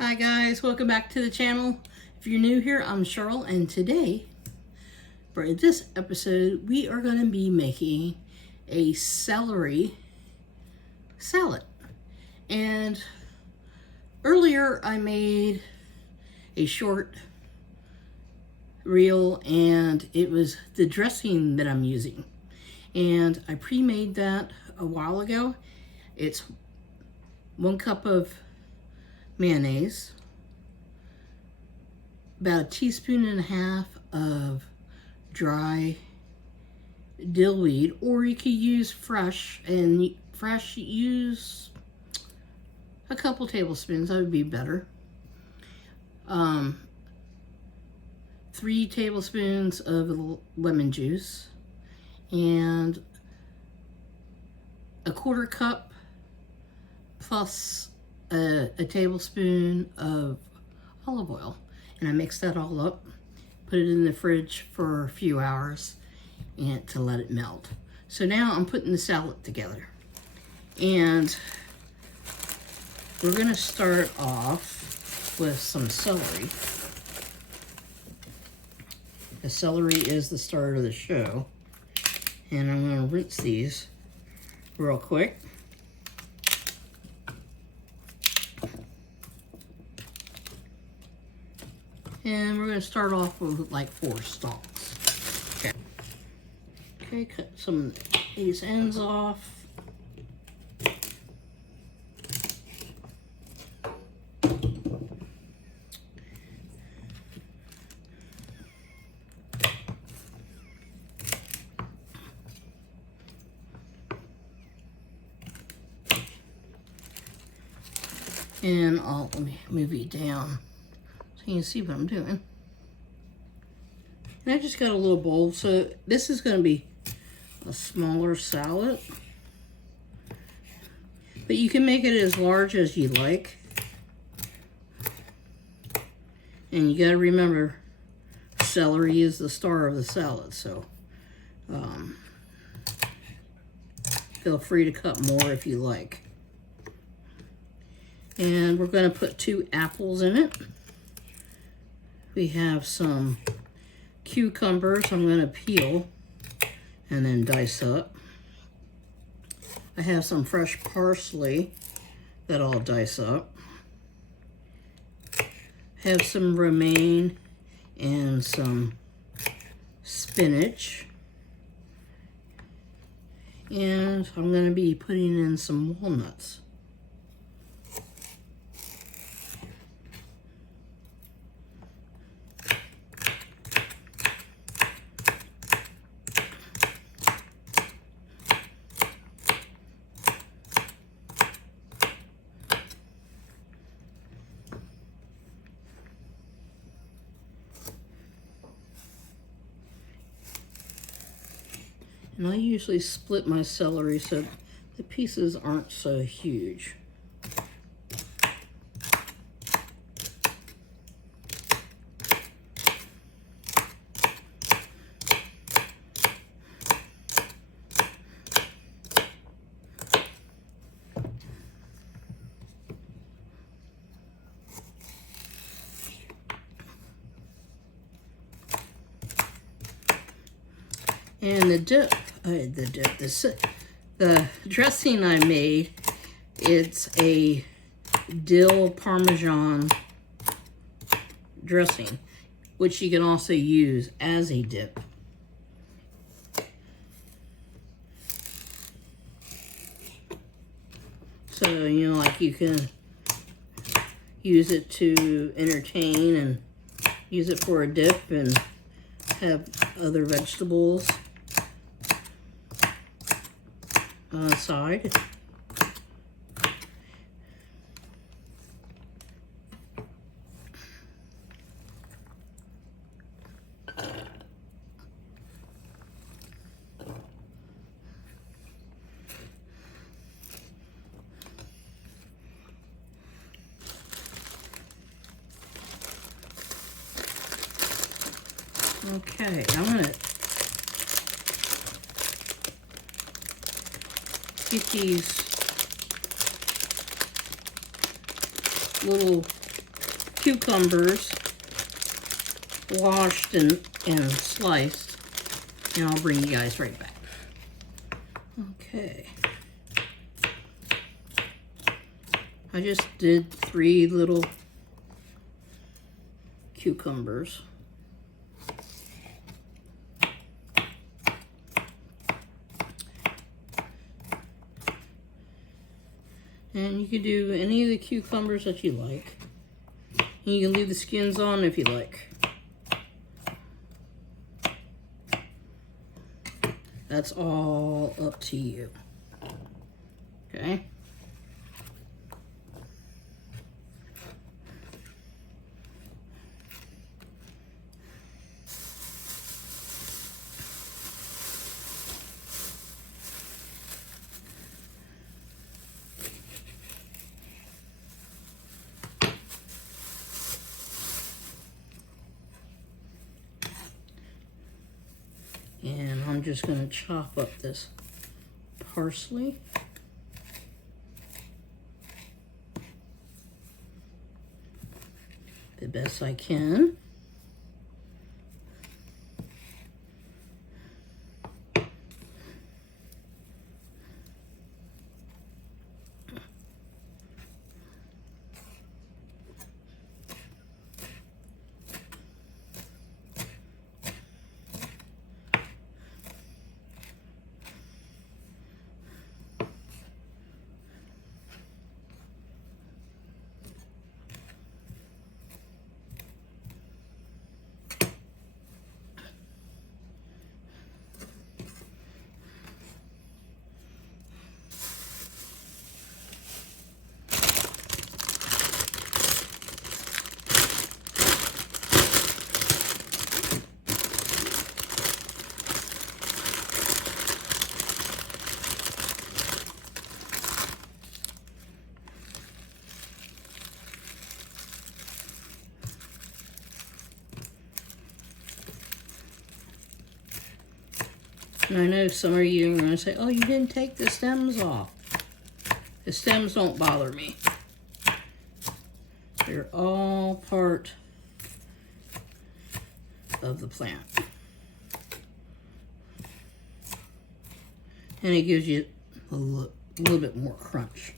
Hi guys, welcome back to the channel. If you're new here, I'm Cheryl, and today, for this episode, we are going to be making a celery salad. And earlier I made a short reel, and it was the dressing that I'm using. And I pre-made that a while ago. It's 1 cup of mayonnaise, about 1.5 teaspoons of dry dill weed, or you could use fresh, and use a couple tablespoons, that would be better. 3 tablespoons of lemon juice, and a 1/4 cup plus a tablespoon of olive oil. And I mixed that all up, put it in the fridge for a few hours and to let it melt. So now I'm putting the salad together. And we're gonna start off with some celery. The celery is the start of the show. And I'm gonna rinse these real quick. And we're going to start off with like 4 stalks. Okay, cut some of these ends off. And let me move you down so you can see what I'm doing. And I just got a little bowl, so this is going to be a smaller salad. But you can make it as large as you like. And you got to remember, celery is the star of the salad, so feel free to cut more if you like. And we're going to put 2 apples in it. We have some cucumbers I'm going to peel and then dice up. I have some fresh parsley that I'll dice up. I have some romaine and some spinach. And I'm going to be putting in some walnuts. And I usually split my celery so the pieces aren't so huge. And the dressing I made, it's a dill Parmesan dressing, which you can also use as a dip. So, you know, like you can use it to entertain and use it for a dip and have other vegetables on the side. Okay, I'm gonna get these little cucumbers washed and sliced, and I'll bring you guys right back. Okay. I just did 3 little cucumbers. And you can do any of the cucumbers that you like. And you can leave the skins on if you like. That's all up to you. Okay? And I'm just going to chop up this parsley. The best I can. And I know some of you are going to say, oh, you didn't take the stems off. The stems don't bother me. They're all part of the plant. And it gives you a little bit more crunch.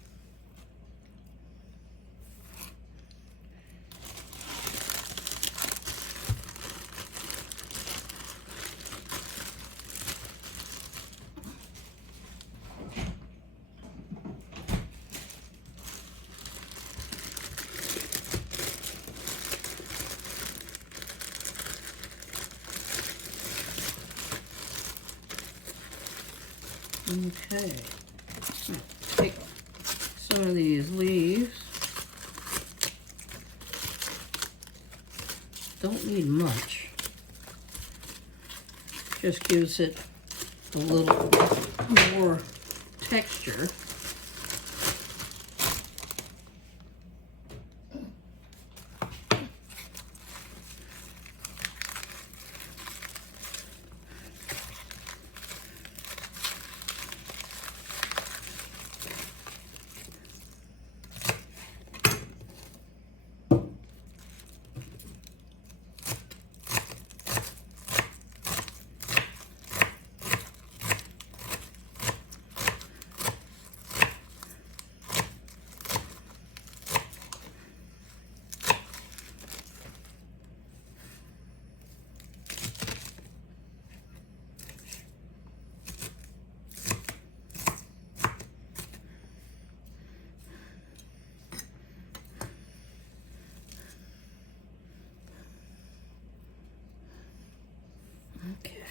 Okay, take some of these leaves. Don't need much. Just gives it a little more texture.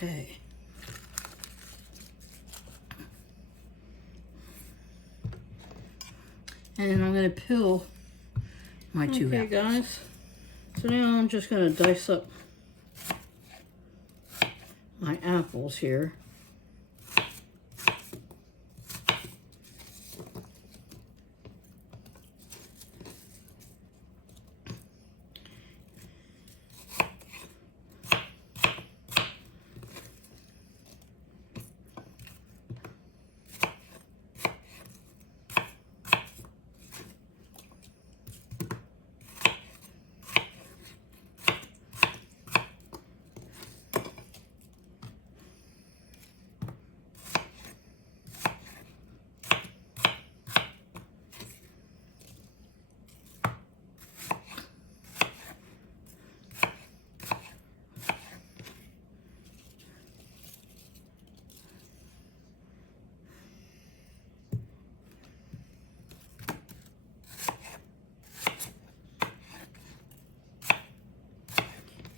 Okay. And I'm going to peel my 2 apples. Okay, guys. So now I'm just going to dice up my apples here.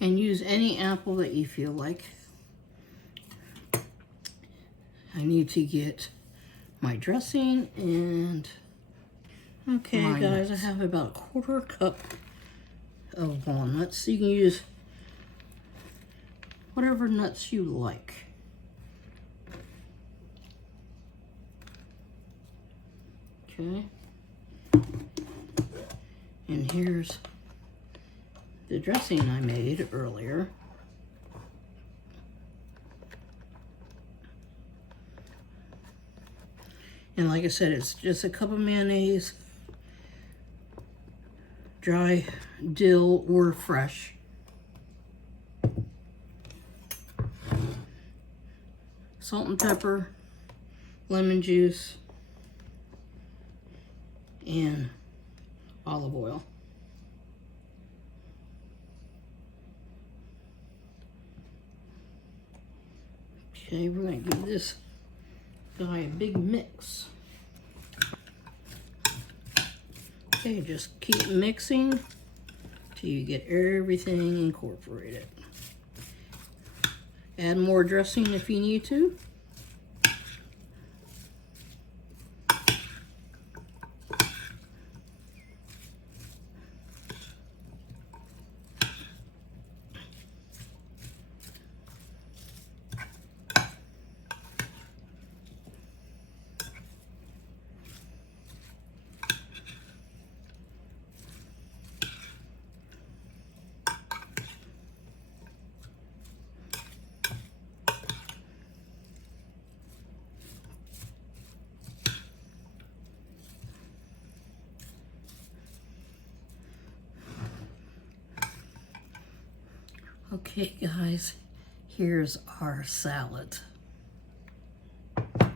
And use any apple that you feel like. I need to get my dressing and okay guys, nuts. I have about a 1/4 cup of walnuts. You can use whatever nuts you like. Okay. And here's the dressing I made earlier. And like I said, it's just a cup of mayonnaise, dry dill or fresh. Salt and pepper, lemon juice, and olive oil. Okay, we're going to give this guy a big mix. Okay, just keep mixing till you get everything incorporated. Add more dressing if you need to. Okay guys, here's our salad. I'm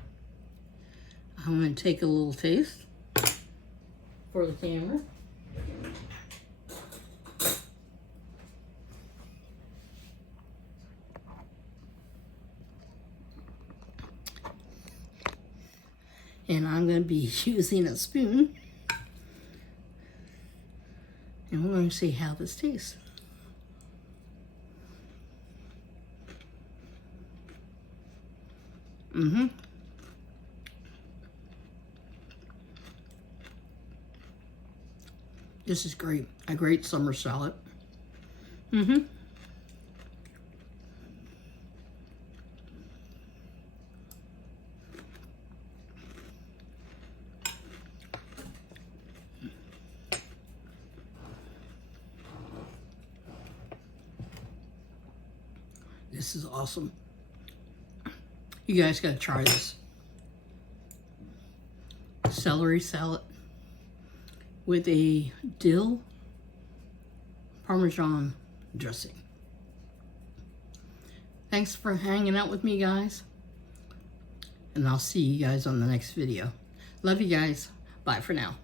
going to take a little taste for the camera. And I'm going to be using a spoon. And we're going to see how this tastes. This is great. A great summer salad. This is awesome. You guys gotta try this. Celery salad with a dill Parmesan dressing. Thanks for hanging out with me, guys. And I'll see you guys on the next video. Love you guys. Bye for now.